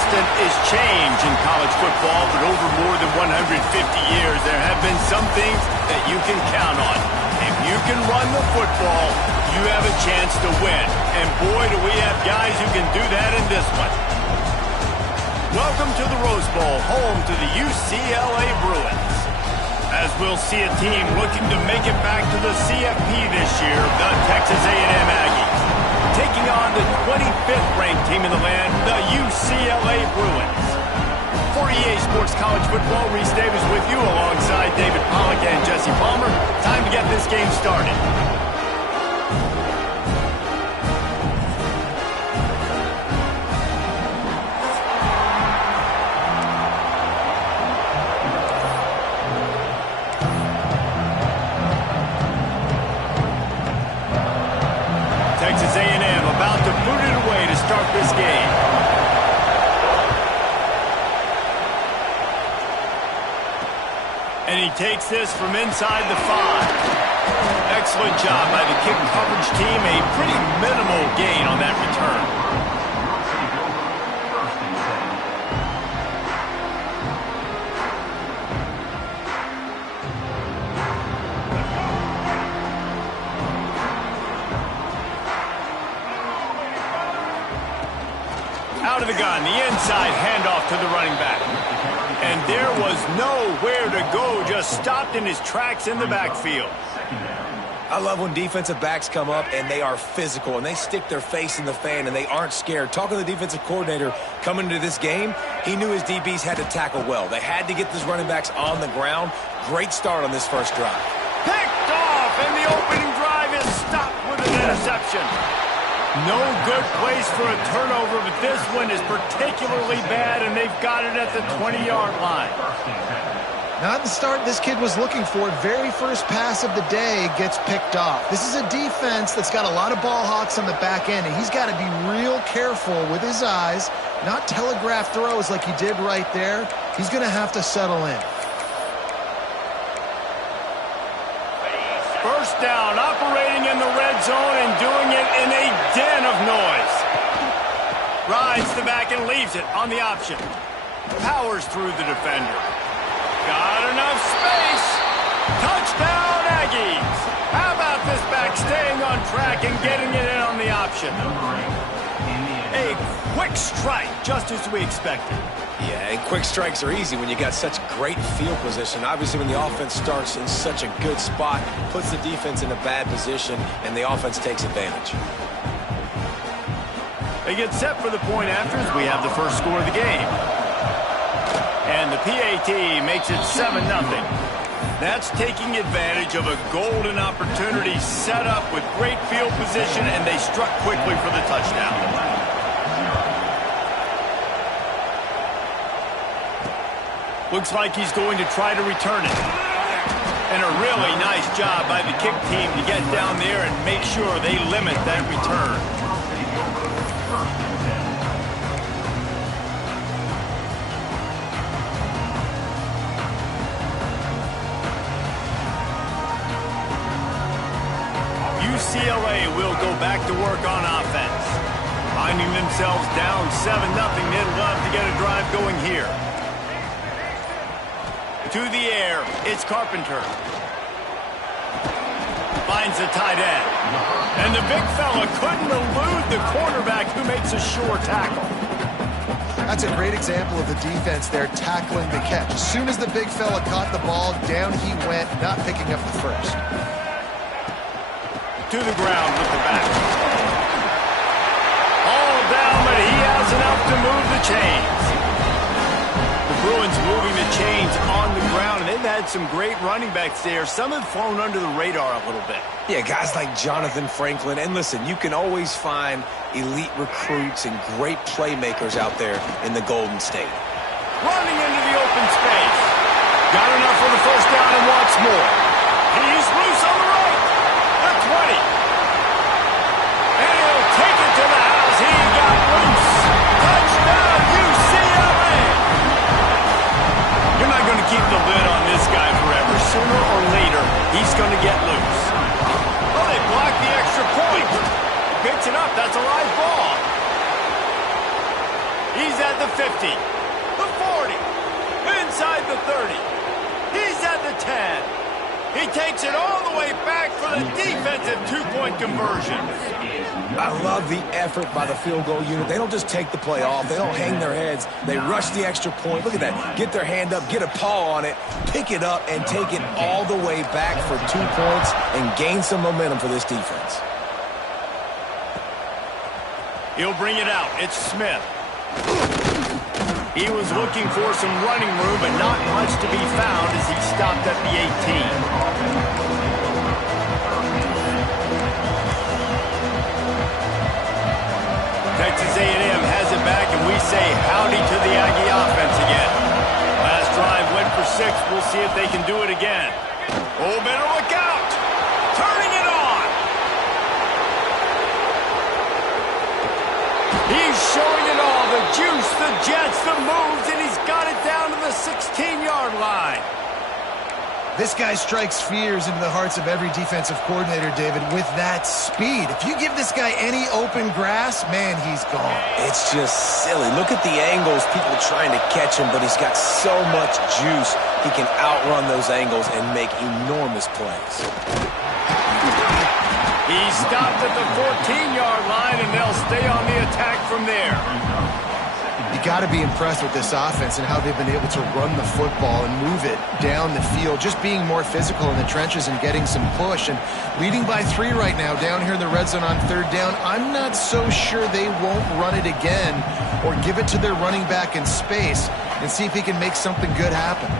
constant is change in college football, but over more than 150 years, there have been some things that you can count on. If you can run the football, you have a chance to win. And boy, do we have guys who can do that in this one. Welcome to the Rose Bowl, home to the UCLA Bruins. As we'll see a team looking to make it back to the CFP this year, the Texas A&M Aggies. Taking on the 25th ranked team in the land, the UCLA Bruins. For EA Sports College Football, Reese Davis with you alongside David Pollack and Jesse Palmer. Time to get this game started. Texas A&M about to boot it away to start this game. And he takes this from inside the 5. Excellent job by the kick coverage team. A pretty minimal gain on that return. Out of the gun, the inside handoff to the running back. And there was nowhere to go, just stopped in his tracks in the backfield. I love when defensive backs come up and they are physical and they stick their face in the fan and they aren't scared. Talking to the defensive coordinator coming into this game, he knew his DBs had to tackle well. They had to get these running backs on the ground. Great start on this first drive. Picked off, and the opening drive is stopped with an interception. No good place for a turnover, but this one is particularly bad, and they've got it at the 20-yard line. Not the start this kid was looking for. Very first pass of the day gets picked off. This is a defense that's got a lot of ball hawks on the back end, and he's got to be real careful with his eyes, not telegraph throws like he did right there. He's going to have to settle in. First down, operating in the red zone and doing it in a den of noise. Rides the back and leaves it on the option. Powers through the defender. Got enough space. Touchdown, Aggies. How about this back staying on track and getting it in on the option? A quick strike, just as we expected. Yeah, and quick strikes are easy when you got such great field position. Obviously, when the offense starts in such a good spot, puts the defense in a bad position, and the offense takes advantage. They get set for the point after as we have the first score of the game. And the PAT makes it 7-0. That's taking advantage of a golden opportunity set up with great field position, and they struck quickly for the touchdown. Looks like he's going to try to return it. And a really nice job by the kick team to get down there and make sure they limit that return. UCLA will go back to work on offense. Finding themselves down 7-0, they'd love to get a drive going here. To the air, it's Carpenter. Finds the tight end. And the big fella couldn't elude the quarterback who makes a sure tackle. That's a great example of the defense there tackling the catch. As soon as the big fella caught the ball, down he went, not picking up the first. To the ground with the back. All down, but he has enough to move the chains. Bruins moving the chains on the ground, and they've had some great running backs there. Some have flown under the radar a little bit. Yeah, guys like Jonathan Franklin. And listen, you can always find elite recruits and great playmakers out there in the Golden State. Running into the open space. Got enough for the first down and wants more. He's loose on the right. The 20. And he'll take it to the house. He got loose. Touchdown, UCLA. You're not going to keep the lid on this guy forever. Sooner or later, he's going to get loose. Oh, they blocked the extra point. Picks it up. That's a live ball. He's at the 50, the 40, inside the 30. He's at the 10. He takes it all the way back for the defensive two-point conversion. I love the effort by the field goal unit. They don't just take the play off. They don't hang their heads. They rush the extra point. Look at that. Get their hand up, get a paw on it, pick it up, and take it all the way back for 2 points and gain some momentum for this defense. He'll bring it out. It's Smith. He was looking for some running room, but not much to be found as he stopped at the 18. Texas A&M has it back, and we say howdy to the Aggie offense again. Last drive went for 6. We'll see if they can do it again. Oh, better look out! Turning it on! He's showing it all, the juice, the jets, the moves, and he's got it down to the 16-yard line. This guy strikes fears into the hearts of every defensive coordinator, David, with that speed. If you give this guy any open grass, man, he's gone. It's just silly. Look at the angles, people trying to catch him, but he's got so much juice. He can outrun those angles and make enormous plays. He stopped at the 14-yard line, and they'll stay on the attack from there. You got to be impressed with this offense and how they've been able to run the football and move it down the field, just being more physical in the trenches and getting some push. And leading by 3 right now down here in the red zone on 3rd down, I'm not so sure they won't run it again or give it to their running back in space and see if he can make something good happen.